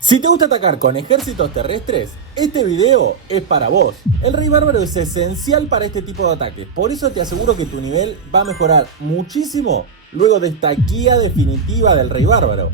Si te gusta atacar con ejércitos terrestres, este video es para vos. El Rey Bárbaro es esencial para este tipo de ataques, por eso te aseguro que tu nivel va a mejorar muchísimo luego de esta guía definitiva del Rey Bárbaro.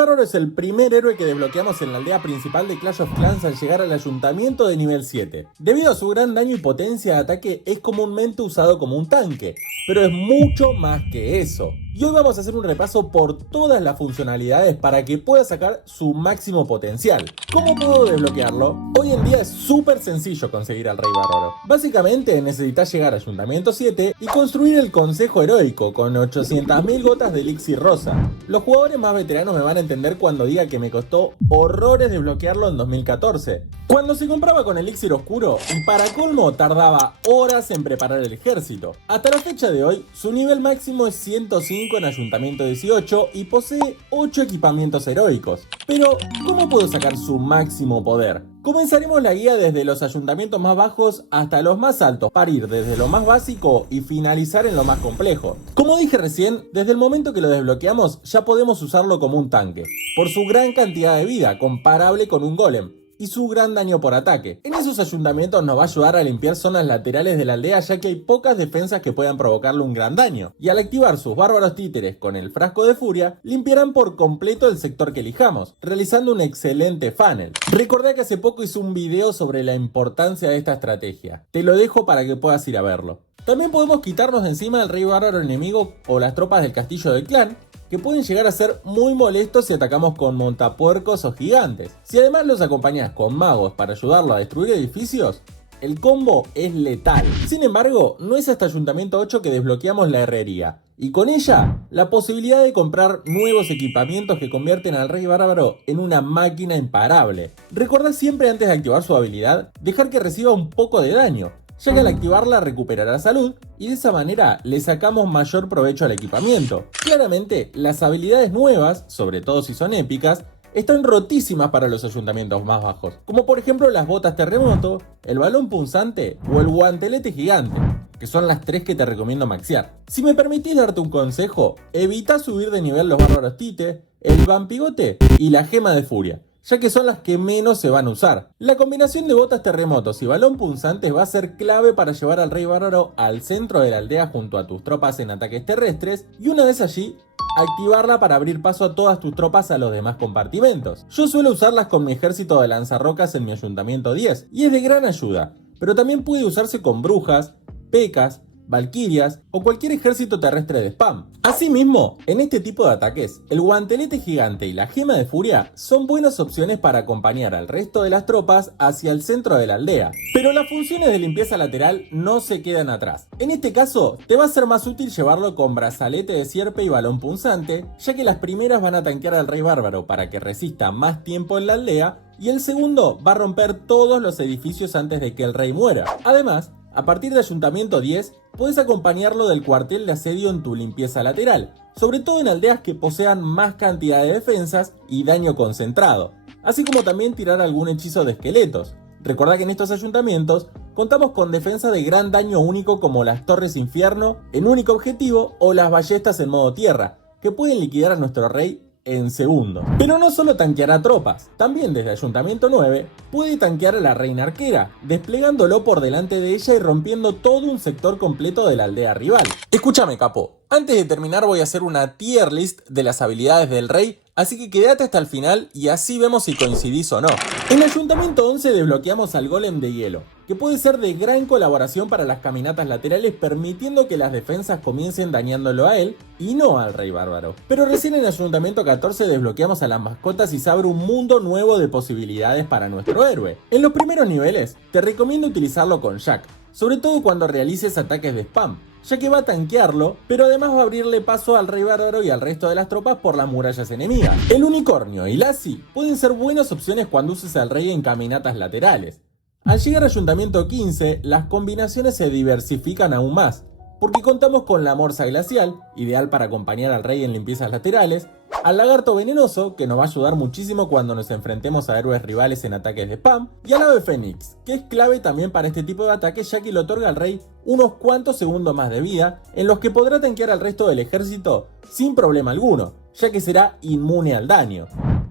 Bárbaro es el primer héroe que desbloqueamos en la aldea principal de Clash of Clans al llegar al ayuntamiento de nivel 7. Debido a su gran daño y potencia de ataque es comúnmente usado como un tanque, pero es mucho más que eso. Y hoy vamos a hacer un repaso por todas las funcionalidades para que pueda sacar su máximo potencial. ¿Cómo puedo desbloquearlo? Hoy en día es súper sencillo conseguir al Rey Bárbaro. Básicamente necesitas llegar a Ayuntamiento 7 y construir el Consejo Heroico con 800.000 gotas de elixir rosa. Los jugadores más veteranos me van a entender cuando diga que me costó horrores desbloquearlo en 2014. Cuando se compraba con elixir oscuro y para colmo tardaba horas en preparar el ejército. Hasta la fecha de hoy, su nivel máximo es 105 en Ayuntamiento 18 y posee 8 equipamientos heroicos. Pero, ¿cómo puedo sacar su máximo poder? Comenzaremos la guía desde los ayuntamientos más bajos hasta los más altos, para ir desde lo más básico y finalizar en lo más complejo. Como dije recién, desde el momento que lo desbloqueamos ya podemos usarlo como un tanque, por su gran cantidad de vida, comparable con un golem, y su gran daño por ataque. En esos ayuntamientos nos va a ayudar a limpiar zonas laterales de la aldea, ya que hay pocas defensas que puedan provocarle un gran daño. Y al activar sus bárbaros títeres con el frasco de furia, limpiarán por completo el sector que elijamos, realizando un excelente funnel. Recordá que hace poco hice un video sobre la importancia de esta estrategia. Te lo dejo para que puedas ir a verlo. También podemos quitarnos de encima al Rey Bárbaro enemigo o las tropas del castillo del clan, que pueden llegar a ser muy molestos si atacamos con montapuercos o gigantes. Si además los acompañas con magos para ayudarlo a destruir edificios, el combo es letal. Sin embargo, no es hasta Ayuntamiento 8 que desbloqueamos la herrería, y con ella, la posibilidad de comprar nuevos equipamientos que convierten al Rey Bárbaro en una máquina imparable. Recordá siempre antes de activar su habilidad, dejar que reciba un poco de daño, ya que al activarla recuperará salud y de esa manera le sacamos mayor provecho al equipamiento. Claramente, las habilidades nuevas, sobre todo si son épicas, están rotísimas para los ayuntamientos más bajos, como por ejemplo las botas terremoto, el balón punzante o el guantelete gigante, que son las tres que te recomiendo maxear. Si me permitís darte un consejo, evita subir de nivel los bárbaros tite, el vampigote y la gema de furia, ya que son las que menos se van a usar. La combinación de botas terremotos y balón punzantes va a ser clave para llevar al Rey Bárbaro al centro de la aldea junto a tus tropas en ataques terrestres, y una vez allí, activarla para abrir paso a todas tus tropas a los demás compartimentos. Yo suelo usarlas con mi ejército de lanzarrocas en mi Ayuntamiento 10, y es de gran ayuda, pero también puede usarse con brujas, pecas, valquirias o cualquier ejército terrestre de spam. Asimismo, en este tipo de ataques, el guantelete gigante y la gema de furia son buenas opciones para acompañar al resto de las tropas hacia el centro de la aldea. Pero las funciones de limpieza lateral no se quedan atrás. En este caso, te va a ser más útil llevarlo con brazalete de sierpe y balón punzante, ya que las primeras van a tanquear al Rey Bárbaro para que resista más tiempo en la aldea, y el segundo va a romper todos los edificios antes de que el rey muera. Además, a partir de Ayuntamiento 10, puedes acompañarlo del cuartel de asedio en tu limpieza lateral, sobre todo en aldeas que posean más cantidad de defensas y daño concentrado, así como también tirar algún hechizo de esqueletos. Recordá que en estos ayuntamientos contamos con defensas de gran daño único como las torres infierno en único objetivo o las ballestas en modo tierra, que pueden liquidar a nuestro rey en segundos. Pero no solo tanqueará tropas, también desde Ayuntamiento 9 puede tanquear a la reina arquera, desplegándolo por delante de ella y rompiendo todo un sector completo de la aldea rival. Escúchame, capo, antes de terminar voy a hacer una tier list de las habilidades del rey, así que quédate hasta el final y así vemos si coincidís o no. En Ayuntamiento 11 desbloqueamos al golem de hielo, que puede ser de gran colaboración para las caminatas laterales, permitiendo que las defensas comiencen dañándolo a él y no al Rey Bárbaro. Pero recién en Ayuntamiento 14 desbloqueamos a las mascotas y se abre un mundo nuevo de posibilidades para nuestro héroe. En los primeros niveles te recomiendo utilizarlo con Jack, sobre todo cuando realices ataques de spam, ya que va a tanquearlo, pero además va a abrirle paso al Rey Bárbaro y al resto de las tropas por las murallas enemigas. El unicornio y Lassie pueden ser buenas opciones cuando uses al rey en caminatas laterales. Al llegar a Ayuntamiento 15, las combinaciones se diversifican aún más, porque contamos con la morsa glacial, ideal para acompañar al rey en limpiezas laterales, al lagarto venenoso, que nos va a ayudar muchísimo cuando nos enfrentemos a héroes rivales en ataques de spam, y al ave fénix, que es clave también para este tipo de ataques ya que le otorga al rey unos cuantos segundos más de vida, en los que podrá tanquear al resto del ejército sin problema alguno, ya que será inmune al daño.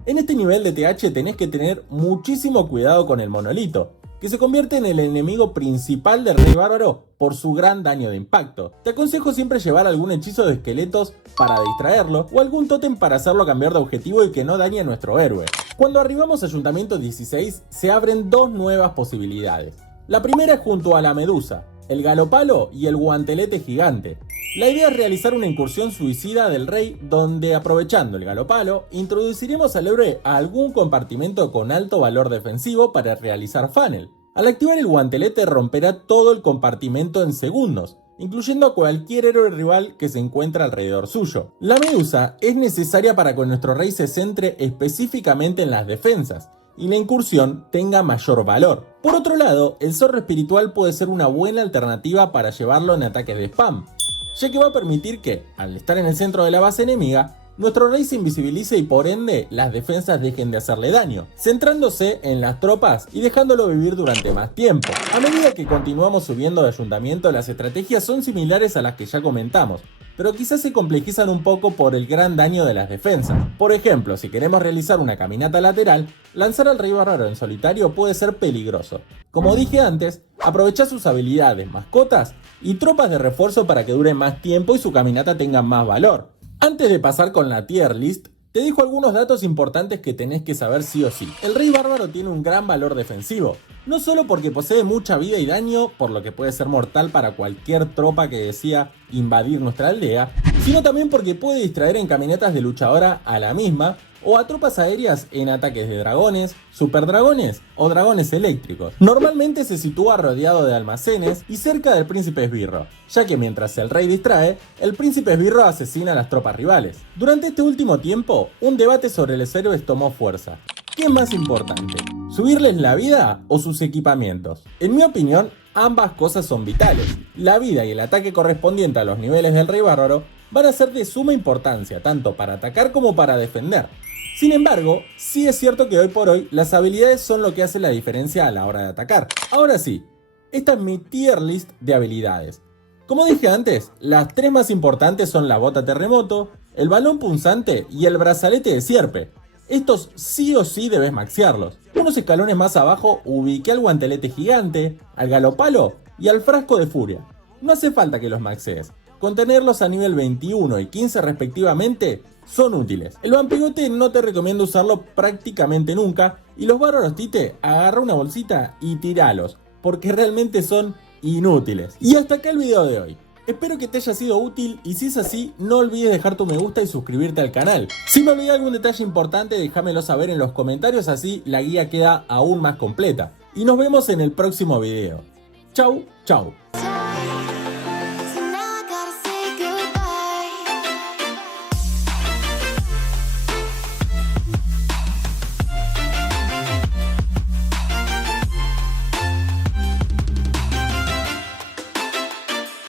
En este nivel de TH tenés que tener muchísimo cuidado con el monolito, que se convierte en el enemigo principal del rey bárbaro por su gran daño de impacto. Te aconsejo siempre llevar algún hechizo de esqueletos para distraerlo o algún tótem para hacerlo cambiar de objetivo y que no dañe a nuestro héroe. Cuando arribamos a Ayuntamiento 16 se abren dos nuevas posibilidades. La primera es junto a la medusa, el galopalo y el guantelete gigante. La idea es realizar una incursión suicida del rey donde, aprovechando el galopalo, introduciremos al héroe a algún compartimento con alto valor defensivo para realizar funnel. Al activar el guantelete romperá todo el compartimento en segundos, incluyendo a cualquier héroe rival que se encuentre alrededor suyo. La medusa es necesaria para que nuestro rey se centre específicamente en las defensas y la incursión tenga mayor valor. Por otro lado, el zorro espiritual puede ser una buena alternativa para llevarlo en ataques de spam, ya que va a permitir que, al estar en el centro de la base enemiga, nuestro rey se invisibilice y por ende las defensas dejen de hacerle daño, centrándose en las tropas y dejándolo vivir durante más tiempo. A medida que continuamos subiendo de ayuntamiento, las estrategias son similares a las que ya comentamos, pero quizás se complejizan un poco por el gran daño de las defensas. Por ejemplo, si queremos realizar una caminata lateral, lanzar al rey bárbaro en solitario puede ser peligroso. Como dije antes, aprovecha sus habilidades, mascotas y tropas de refuerzo para que dure más tiempo y su caminata tenga más valor. Antes de pasar con la tier list, te dejo algunos datos importantes que tenés que saber sí o sí. El rey bárbaro tiene un gran valor defensivo, no solo porque posee mucha vida y daño, por lo que puede ser mortal para cualquier tropa que desea invadir nuestra aldea, sino también porque puede distraer en caminatas de luchadora a la misma, o a tropas aéreas en ataques de dragones, superdragones o dragones eléctricos. Normalmente se sitúa rodeado de almacenes y cerca del príncipe esbirro, ya que mientras el rey distrae, el príncipe esbirro asesina a las tropas rivales. Durante este último tiempo, un debate sobre los héroes tomó fuerza. ¿Qué es más importante? ¿Subirles la vida o sus equipamientos? En mi opinión, ambas cosas son vitales. La vida y el ataque correspondiente a los niveles del rey bárbaro van a ser de suma importancia, tanto para atacar como para defender. Sin embargo, sí es cierto que hoy por hoy las habilidades son lo que hace la diferencia a la hora de atacar. Ahora sí, esta es mi tier list de habilidades. Como dije antes, las tres más importantes son la bota terremoto, el balón punzante y el brazalete de sierpe. Estos sí o sí debes maxearlos. Unos escalones más abajo ubiqué al guantelete gigante, al galopalo y al frasco de furia. No hace falta que los maxees. Con tenerlos a nivel 21 y 15 respectivamente son útiles. El vampigote no te recomiendo usarlo prácticamente nunca y los bárbaros tite agarra una bolsita y tiralos porque realmente son inútiles. Y hasta acá el video de hoy. Espero que te haya sido útil y si es así, no olvides dejar tu me gusta y suscribirte al canal. Si me olvidé algún detalle importante, déjamelo saber en los comentarios, así la guía queda aún más completa. Y nos vemos en el próximo video. Chau, chau.